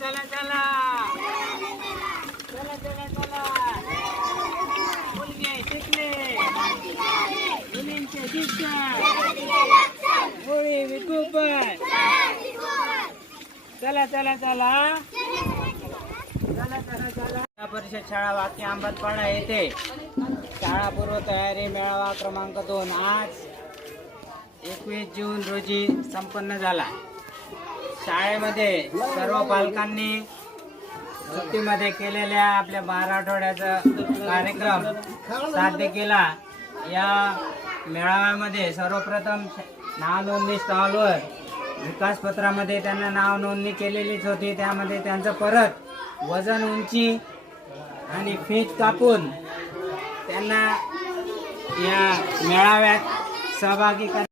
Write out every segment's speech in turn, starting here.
चला चला. चला चला चला. चला मुलगे शिकले. मुलींचे शिक्षण. होळी विकोपन चला चला चला. चला चला चला. परिषद शाळा वाक्य अंबतपाडा येथे शाळा पूर्व तयारी मेळावा क्रमांक दोन. आज एकवीस जून रोजी संपन्न झाला. शाळेमध्ये सर्व पालकांनी सुट्टीमध्ये केलेल्या आपल्या बारा आठवड्याचा कार्यक्रम साध्य केला. या मेळाव्यामध्ये सर्वप्रथम नाव नोंदणी स्टॉलवर विकासपत्रामध्ये त्यांना नाव नोंदणी केलेलीच होती. त्यामध्ये त्यांचं परत वजन उंची आणि फीत कापून त्यांना या मेळाव्यात सहभागी कर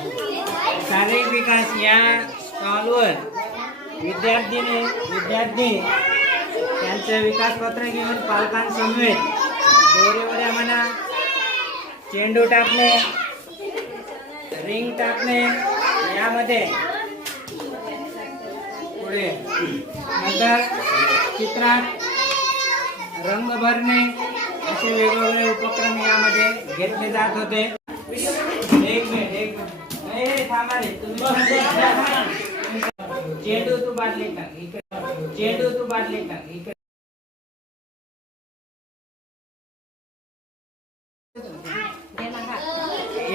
शारीरिक विकास या स्टॉलवर विद्यार्थीने विद्यार्थी त्यांचं विकासपत्र घेऊन पालकांसमवेत दोरे उड्या म्हणा चेंडू टाकणे रिंग टाकणे यामध्ये पुढे नंतर चित्रात रंग भरणे असे वेगवेगळे उपक्रम यामध्ये घेतले जात होते. चेंडू तू बादली टाक इकडे. चेंडू तू बादली टाक इकडे.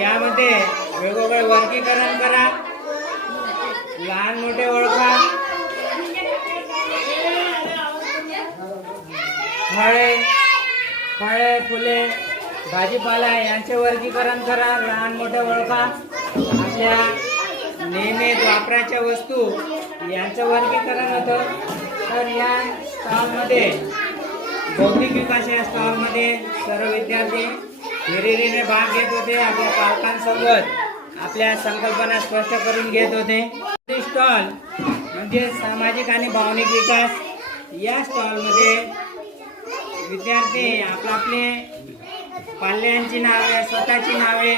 यामध्ये वेगवेगळे वर्गीकरण करा. लहान मोठे ओळखा. फळे फळे फुले भाजीपाला यांचे वर्गीकरण करा. लहान मोठे ओळखा. आपल्या नेहमी वापराच्या वस्तू यांचं वर्गीकरण होतं. तर या स्टॉलमध्ये बौद्धिक विकास या स्टॉलमध्ये सर्व विद्यार्थी हिरिरीने भाग घेत होते. आपल्या पालकांसोबत आपल्या संकल्पना स्पष्ट करून घेत होते. स्टॉल म्हणजे सामाजिक आणि भावनिक विकास. या स्टॉलमध्ये विद्यार्थी आपापले पाल्यांची नावे स्वतःची नावे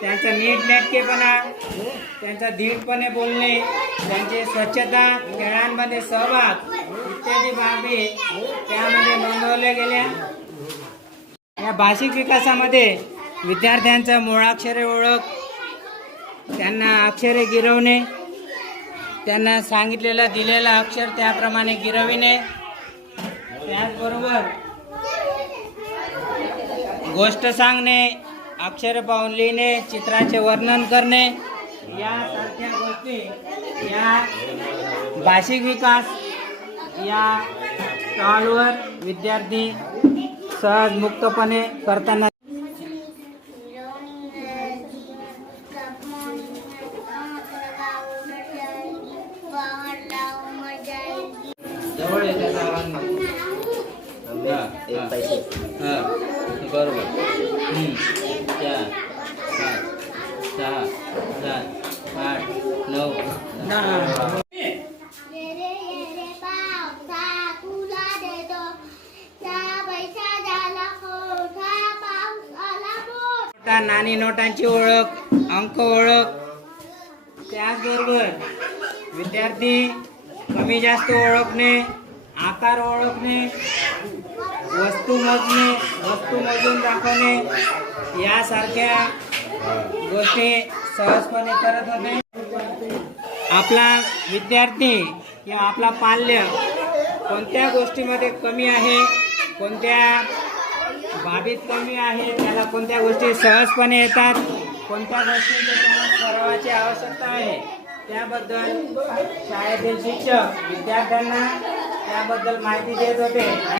त्यांचा नीटनेटकेपणा त्यांचा धीटपणे बोलणे त्यांची स्वच्छता खेळांमध्ये सहभाग इत्यादी बाबी त्यामध्ये नोंदवल्या गेल्या. या भाषिक विकासामध्ये विद्यार्थ्यांचं मुळाक्षरे ओळख त्यांना अक्षरे गिरवणे त्यांना सांगितलेलं दिलेलं अक्षर त्याप्रमाणे गिरविणे. त्याचबरोबर गोष्ट सांगणे अक्षर पाहून लिहिणे चित्राचे वर्णन करणे यासारख्या गोष्टी या भाषिक विकास या स्टॉलवर विद्यार्थी सहज मुक्तपणे करताना जवळ पैसे. हां. बरोबर. नाणी नोटांची ओळख अंक ओळख. त्याचबरोबर विद्यार्थी कमी जास्त ओळखणे आकार ओळखणे वस्तू मोजणे वस्तू मोजून दाखवणे यासारख्या गोष्टी सहजपणे करत होते. आपला विद्यार्थी किंवा आपला पाल्य कोणत्या गोष्टीमध्ये कमी आहे कोणत्या बाबीत कमी आहे त्याला कोणत्या गोष्टी सहजपणे येतात कोणत्या गोष्टींची त्याला सरावाची आवश्यकता आहे त्याबद्दल शाळेतील शिक्षक विद्यार्थ्यांना त्याबद्दल माहिती देत होते.